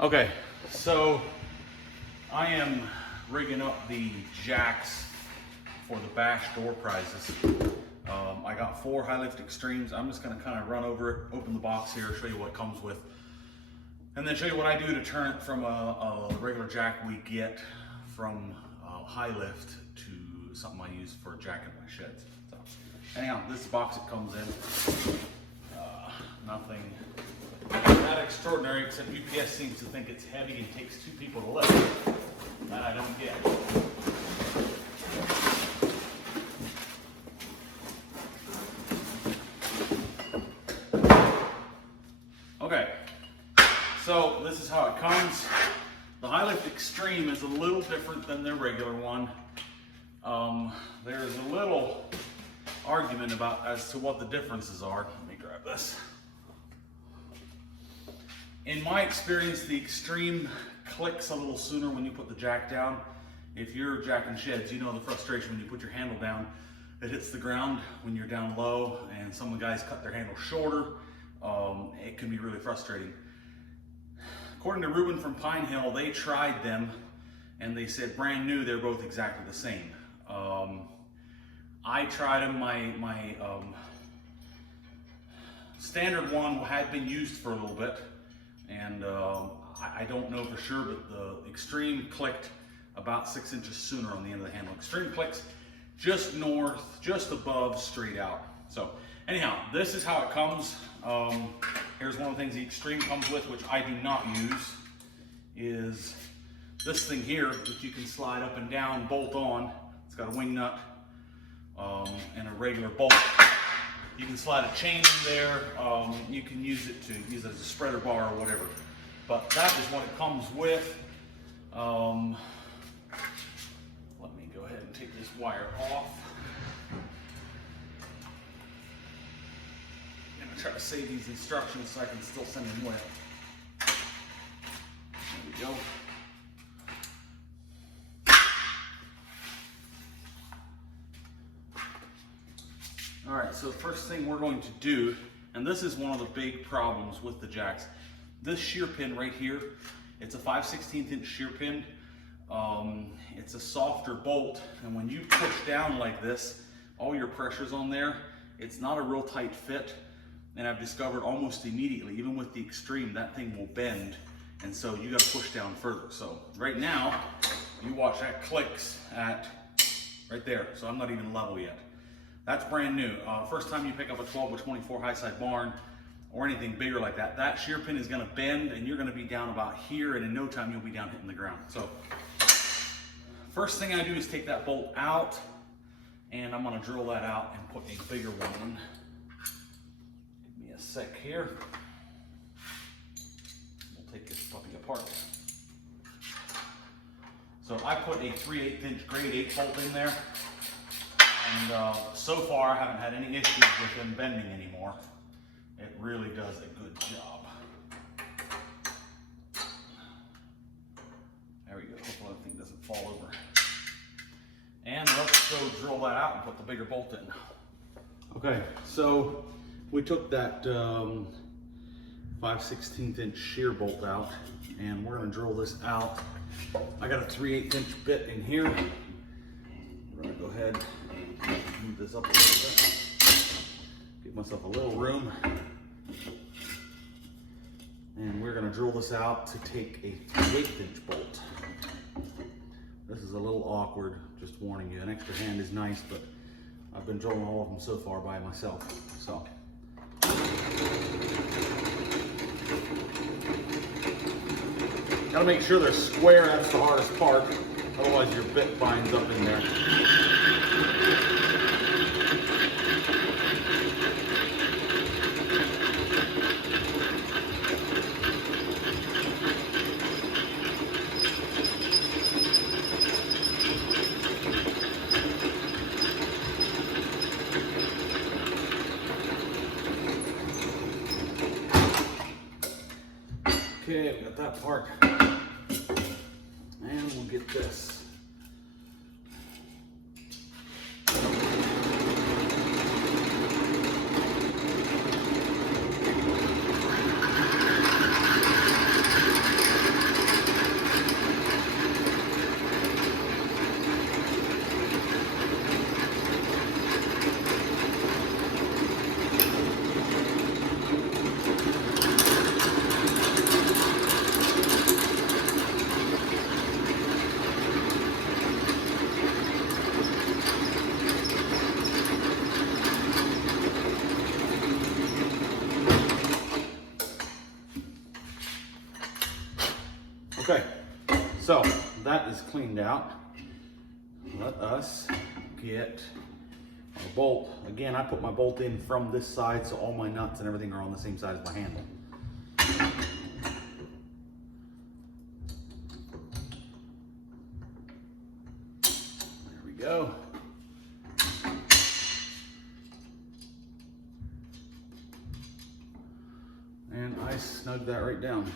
Okay, so I am rigging up the jacks for the bash door prizes. I got 4 Hilift Extremes. I'm just going to kind of run over it, open the box here, show you what it comes with, and then show you what I do to turn it from a regular jack we get from Hilift to something I use for jacking my sheds. So, anyhow, this is the box it comes in. Nothing that extraordinary, except UPS seems to think it's heavy and takes 2 people to lift. That I don't get. Okay, so this is how it comes. The Hilift Extreme is a little different than their regular one. There's a little argument as to what the differences are. Let me grab this. In my experience, the Extreme clicks a little sooner when you put the jack down. If you're jacking sheds, you know the frustration when you put your handle down. It hits the ground when you're down low, and some of the guys cut their handle shorter. It can be really frustrating. According to Ruben from Pine Hill, they tried them, and they said brand new, they're both exactly the same. I tried them. My standard one had been used for a little bit. And I don't know for sure, but the Extreme clicked about 6 inches sooner on the end of the handle. Extreme clicks just north, just above, straight out. So anyhow, this is how it comes. Here's one of the things the Extreme comes with, which I do not use, is this thing here that you can slide up and down, bolt on. It's got a wing nut and a regular bolt. You can slide a chain in there. You can use it as a spreader bar or whatever. But that is what it comes with. Let me go ahead and take this wire off. I'm gonna try to save these instructions so I can still send them well. There we go. All right, so the first thing we're going to do, and this is one of the big problems with the jacks, this shear pin right here, it's a 5/16 inch shear pin. It's a softer bolt, and when you push down like this, all your pressure's on there. It's not a real tight fit, and I've discovered almost immediately, even with the Extreme, that thing will bend, and so you gotta push down further. So right now, you watch, that clicks at right there, so I'm not even level yet. That's brand new. First time you pick up a 12 by 24 high side barn or anything bigger like that, that shear pin is gonna bend and you're gonna be down about here, and in no time you'll be down hitting the ground. So first thing I do is take that bolt out, and I'm gonna drill that out and put a bigger one in. Give me a sec here. We'll take this puppy apart. So I put a 3/8 inch grade 8 bolt in there. And so far, I haven't had any issues with them bending anymore. It really does a good job. There we go. Hopefully that thing doesn't fall over. And let's go drill that out and put the bigger bolt in. Okay, so we took that 5/16 inch shear bolt out, and we're going to drill this out. I got a 3/8 inch bit in here. We're going to go ahead and move this up a little bit. Give myself a little room. And we're going to drill this out to take a 3/8 inch bolt. This is a little awkward, just warning you. An extra hand is nice, but I've been drilling all of them so far by myself. So. Gotta make sure they're square, that's the hardest part. Otherwise your bit binds up in there. Okay, we got that part. And we'll get this. Okay, so that is cleaned out. Let us get our bolt. Again, I put my bolt in from this side, so all my nuts and everything are on the same side as my handle. There we go. And I snug that right down.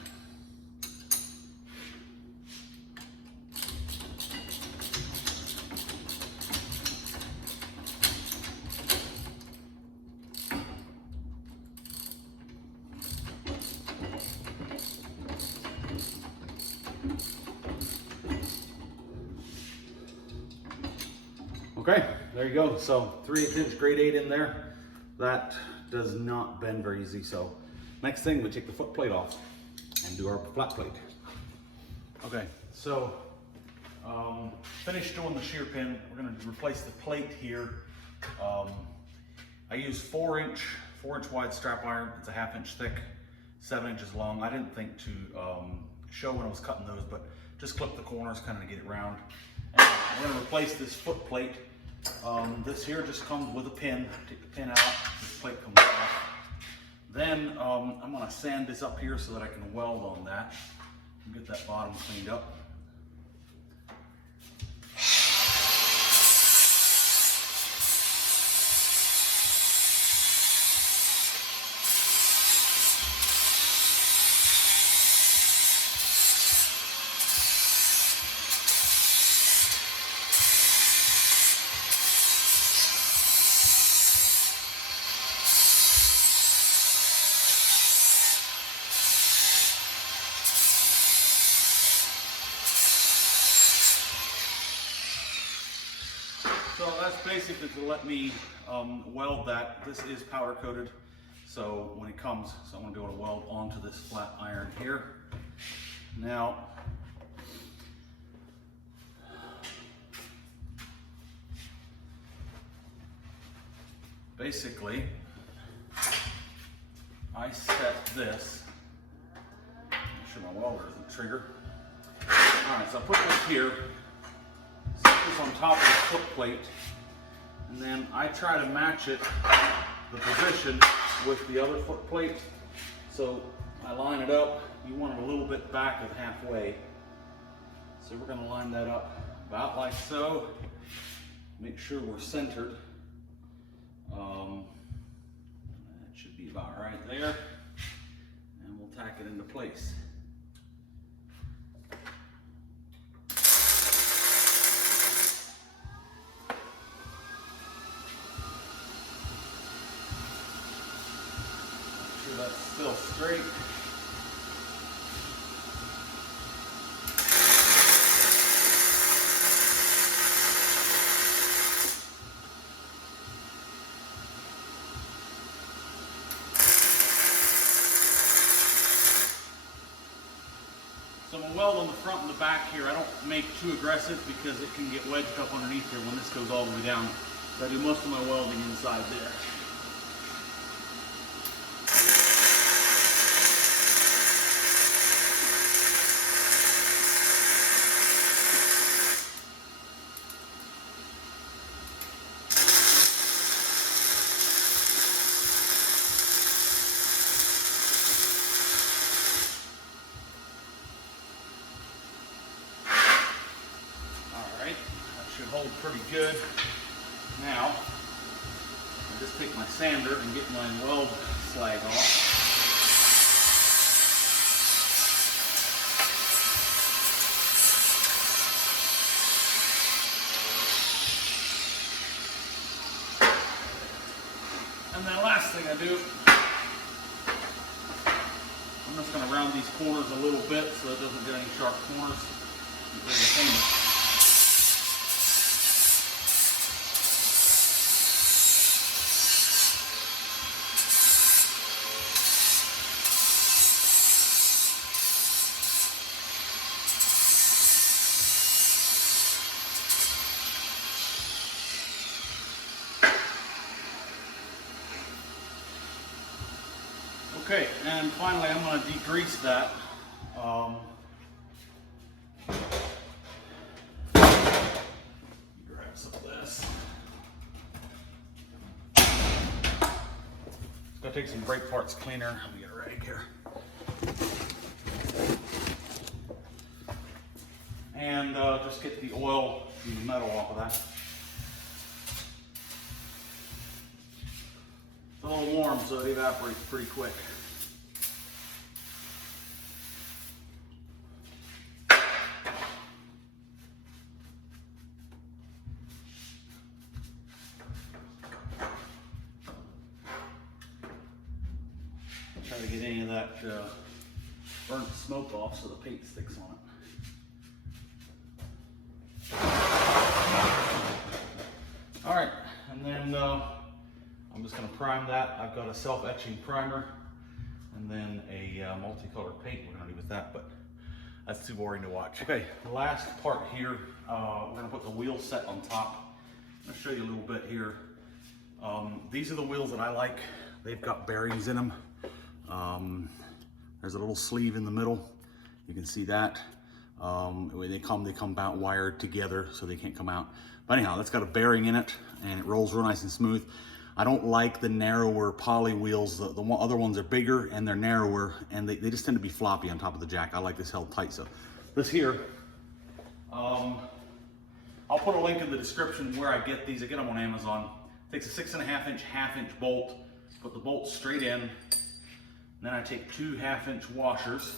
Okay, there you go. So 3/8 inch grade 8 in there. That does not bend very easy. So next thing, we take the foot plate off and do our flat plate. Okay, so finished doing the shear pin. We're going to replace the plate here. I use 4-inch wide strap iron. It's a 1/2 inch thick, 7 inches long. I didn't think to show when I was cutting those, but just clip the corners kind of to get it round. And we're going to replace this foot plate. This here just comes with a pin. Take the pin out, this plate comes off. Then I'm going to sand this up here so that I can weld on that and get that bottom cleaned up. So that's basically to let me weld that. This is powder coated, so when it comes, so I'm going to be able to weld onto this flat iron here. Now, basically, I set this, make sure my welder isn't trigger. All right, so I put this here, set this on top of the foot plate, and then I try to match it, the position, with the other foot plate. So I line it up. You want it a little bit back of halfway. So we're going to line that up about like so. Make sure we're centered. That should be about right there. And we'll tack it into place. Make sure that's still straight. So I'm going to weld on the front and the back here. I don't make too aggressive because it can get wedged up underneath here when this goes all the way down. So I do most of my welding inside there. Should hold pretty good. Now, I just take my sander and get my weld slag off. And then last thing I do, I'm just going to round these corners a little bit so it doesn't get any sharp corners. Okay, and finally I'm going to degrease that. Gotta take some brake parts cleaner. Let me get a rag here. And just get the oil and the metal off of that. It's a little warm, so it evaporates pretty quick. Try to get any of that burnt smoke off so the paint sticks on it. All right, and then I'm just going to prime that. I've got a self-etching primer and then a multicolored paint we're going to do with that, but that's too boring to watch. Okay, the last part here, we're going to put the wheel set on top. I'll show you a little bit here. These are the wheels that I like. They've got bearings in them. There's a little sleeve in the middle. You can see that. When they come out wired together so they can't come out. But anyhow, that's got a bearing in it and it rolls real nice and smooth. I don't like the narrower poly wheels. The other ones are bigger and they're narrower and they just tend to be floppy on top of the jack. I like this held tight. So this here, I'll put a link in the description where I get these. I get them on Amazon. It takes a 6.5-inch, half-inch bolt, put the bolt straight in. Then I take 2 half-inch washers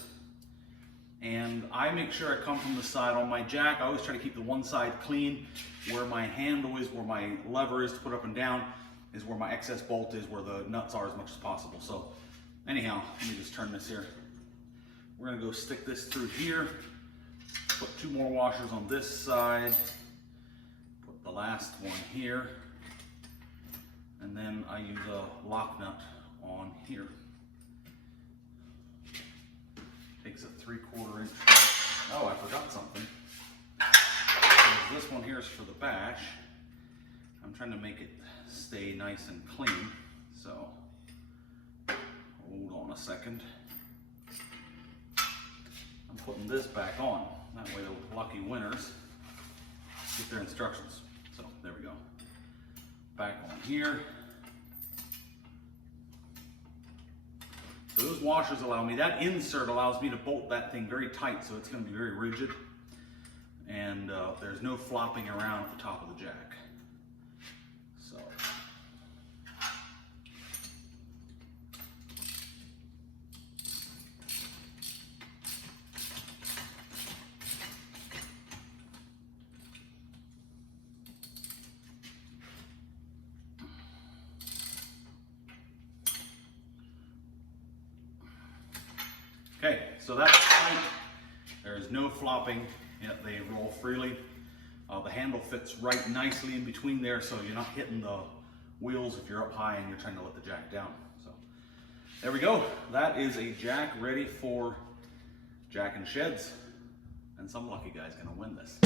and I make sure I come from the side on my jack. I always try to keep the one side clean. Where my handle is, where my lever is to put up and down, is where my excess bolt is, where the nuts are as much as possible. So anyhow, let me just turn this here. We're gonna go stick this through here, put 2 more washers on this side, put the last one here, and then I use a lock nut on here. Takes a 3/4 inch. Oh, I forgot something. This one here is for the bash. I'm trying to make it stay nice and clean. So hold on a second. I'm putting this back on. That way the lucky winners get their instructions. So there we go. Back on here. So those washers allow me, that insert allows me to bolt that thing very tight, so it's going to be very rigid. And there's no flopping around at the top of the jack. So. Okay, so that's tight. There is no flopping. Yet they roll freely. The handle fits right nicely in between there, so you're not hitting the wheels if you're up high and you're trying to let the jack down. So there we go. That is a jack ready for jack and sheds. And some lucky guy's gonna win this.